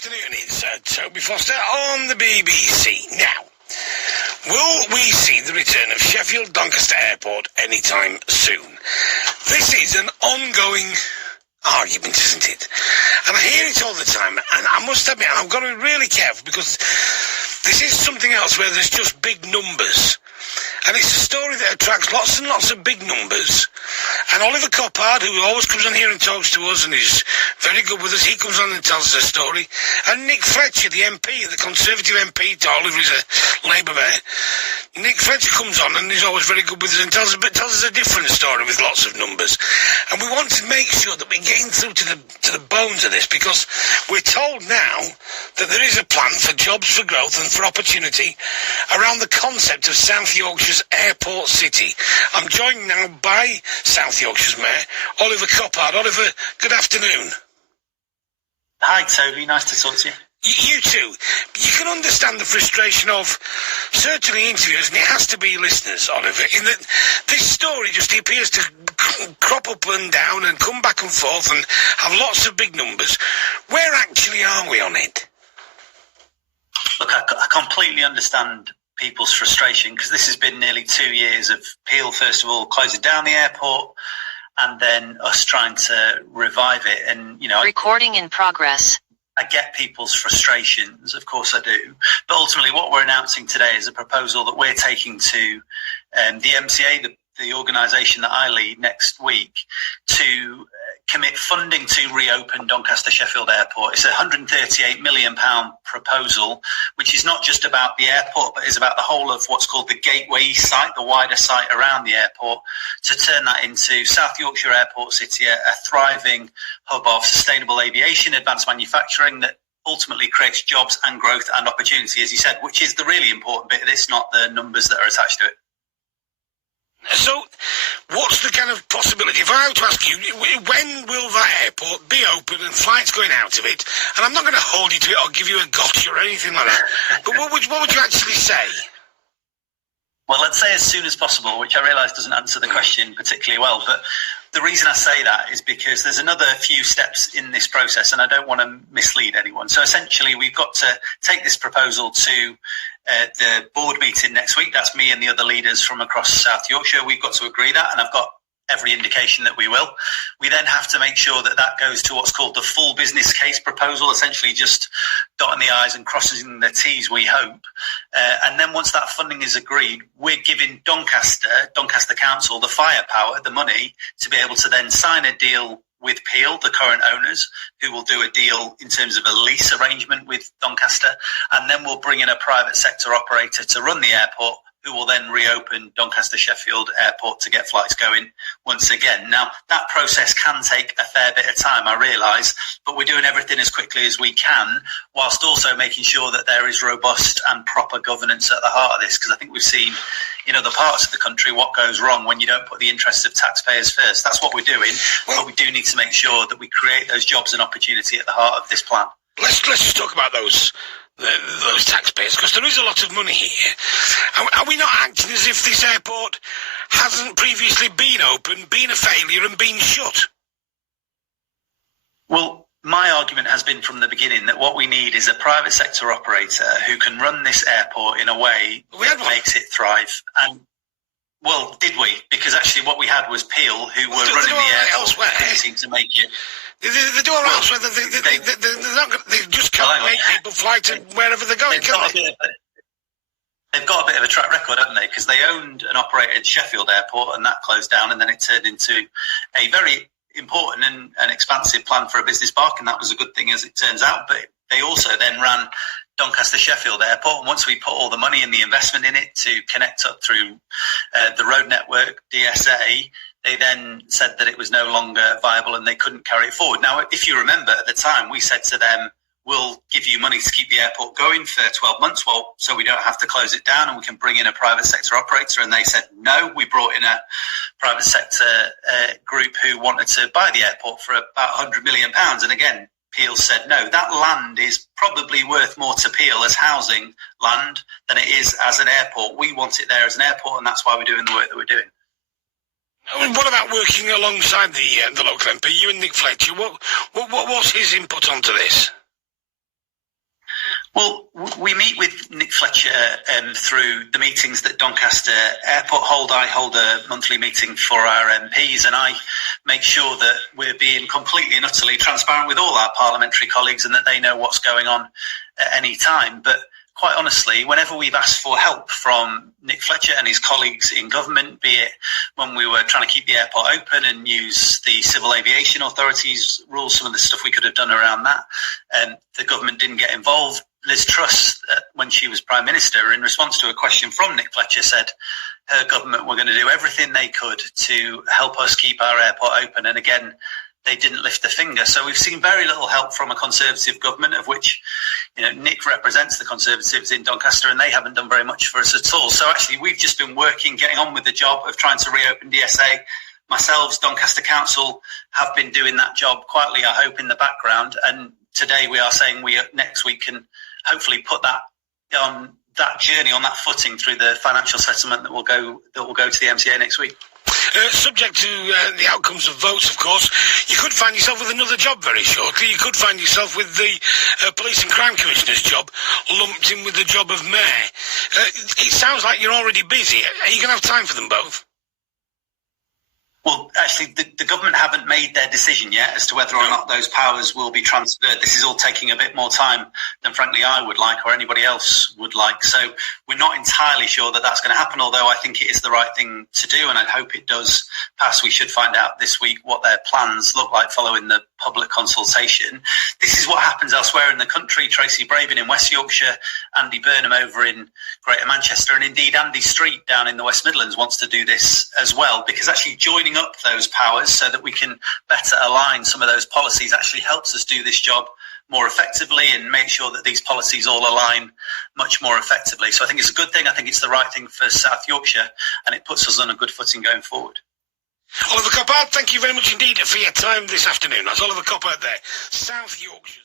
afternoon, it's Toby Foster on the BBC. Now, will we see the return of Sheffield Doncaster Airport anytime soon? This is an ongoing argument, isn't it? And I hear it all the time, and I must admit, I've got to be really careful, because this is something else where there's just big numbers. And it's a story that attracts lots and lots of big numbers. And Oliver Coppard, who always comes on here and talks to us and is very good with us, he comes on and tells us a story. And Nick Fletcher, the MP, the Conservative MP, Oliver is a Labour mayor. Nick Fletcher comes on and he's always very good with us and tells us a different story with lots of numbers. And we want to make sure that we're getting through to the bones of this, because we're told now that there is a plan for jobs, for growth and for opportunity around the concept of South Yorkshire's airport city. I'm joined now by South Yorkshire's Mayor, Oliver Coppard. Oliver, good afternoon. Hi, Toby. Nice to talk to you. You too. You can understand the frustration of certainly interviewers, and it has to be listeners, Oliver, in that this story just appears to crop up and down and come back and forth and have lots of big numbers. Where actually are we on it? Look, I completely understand people's frustration, because this has been nearly 2 years of Peel, first of all, closing down the airport, and then us trying to revive it. And, you know, recording in progress. I get people's frustrations, of course I do. But ultimately what we're announcing today is a proposal that we're taking to the MCA, the organisation that I lead, next week, to commit funding to reopen Doncaster Sheffield Airport. It's a £138 million proposal, which is not just about the airport, but is about the whole of what's called the Gateway East site, the wider site around the airport, to turn that into South Yorkshire Airport City, a thriving hub of sustainable aviation, advanced manufacturing that ultimately creates jobs and growth and opportunity, as you said, which is the really important bit of this, not the numbers that are attached to it. So, what's the kind of possibility? If I were to ask you, when will that airport be open and flights going out of it? And I'm not going to hold you to it or give you a gotcha or anything like that. But what would you actually say? Well, let's say as soon as possible, which I realise doesn't answer the question particularly well. But the reason I say that is because there's another few steps in this process, and I don't want to mislead anyone. So essentially, we've got to take this proposal to the board meeting next week. That's me and the other leaders from across South Yorkshire. We've got to agree that, and I've got every indication that we will. We then have to make sure that that goes to what's called the full business case proposal, essentially just dotting the I's and crossing the T's, we hope. And then once that funding is agreed, we're giving Doncaster Council, the firepower, the money, to be able to then sign a deal with Peel, the current owners, who will do a deal in terms of a lease arrangement with Doncaster, and then we'll bring in a private sector operator to run the airport, who will then reopen Doncaster Sheffield Airport to get flights going once again. Now, that process can take a fair bit of time, I realise, but we're doing everything as quickly as we can, whilst also making sure that there is robust and proper governance at the heart of this, because I think we've seen in other parts of the country what goes wrong when you don't put the interests of taxpayers first. That's what we're doing, but we do need to make sure that we create those jobs and opportunity at the heart of this plan. Let's just talk about those taxpayers, because there is a lot of money here. Are we not acting as if this airport hasn't previously been open, been a failure and been shut? Well, my argument has been from the beginning that what we need is a private sector operator who can run this airport in a way that makes it thrive. And, well, did we? Because actually what we had was Peel, who were running the airport, didn't seem to make it. They do all right elsewhere. They just can't make people fly to wherever they're going, can they? They've got a bit of a track record, haven't they? Because they owned and operated Sheffield Airport, and that closed down, and then it turned into a very important and expansive plan for a business park, and that was a good thing as it turns out. But they also then ran Doncaster Sheffield Airport, and once we put all the money and the investment in it to connect up through the road network, DSA, they then said that it was no longer viable and they couldn't carry it forward. Now, if you remember at the time, we said to them, we'll give you money to keep the airport going for 12 months, well, so we don't have to close it down and we can bring in a private sector operator. And they said no. We brought in a private sector group who wanted to buy the airport for about £100 million. And again, Peel said no. That land is probably worth more to Peel as housing land than it is as an airport. We want it there as an airport, and that's why we're doing the work that we're doing. What about working alongside the local MP, you and Nick Fletcher? What's his input onto this? We meet with Nick Fletcher through the meetings that Doncaster Airport hold. I hold a monthly meeting for our MPs, and I make sure that we're being completely and utterly transparent with all our parliamentary colleagues and that they know what's going on at any time. But quite honestly, whenever we've asked for help from Nick Fletcher and his colleagues in government, be it when we were trying to keep the airport open and use the Civil Aviation Authority's rules, some of the stuff we could have done around that, the government didn't get involved. Liz Truss, when she was Prime Minister, in response to a question from Nick Fletcher, said her government were going to do everything they could to help us keep our airport open. And again, they didn't lift a finger. So we've seen very little help from a Conservative government, of which Nick represents the Conservatives in Doncaster, and they haven't done very much for us at all. So actually, we've just been getting on with the job of trying to reopen DSA. Myself, Doncaster Council, have been doing that job quietly, I hope, in the background. And today we are saying next week can hopefully put that on that journey, on that footing through the financial settlement that will go to the MCA next week. Subject to the outcomes of votes, of course, you could find yourself with another job very shortly. You could find yourself with the Police and Crime Commissioner's job lumped in with the job of Mayor. It sounds like you're already busy. Are you going to have time for them both? Well, actually, the government haven't made their decision yet as to whether or not those powers will be transferred. This is all taking a bit more time than, frankly, I would like or anybody else would like. So we're not entirely sure that that's going to happen, although I think it is the right thing to do, and I hope it does pass. We should find out this week what their plans look like following the public consultation. This is what happens elsewhere in the country. Tracy Braben in West Yorkshire, Andy Burnham over in Greater Manchester, and indeed Andy Street down in the West Midlands wants to do this as well, because actually joining up those powers so that we can better align some of those policies actually helps us do this job more effectively and make sure that these policies all align much more effectively. So I think it's a good thing. I think it's the right thing for South Yorkshire, and it puts us on a good footing going forward. Oliver Coppard, thank you very much indeed for your time this afternoon. That's Oliver Coppard there, South Yorkshire.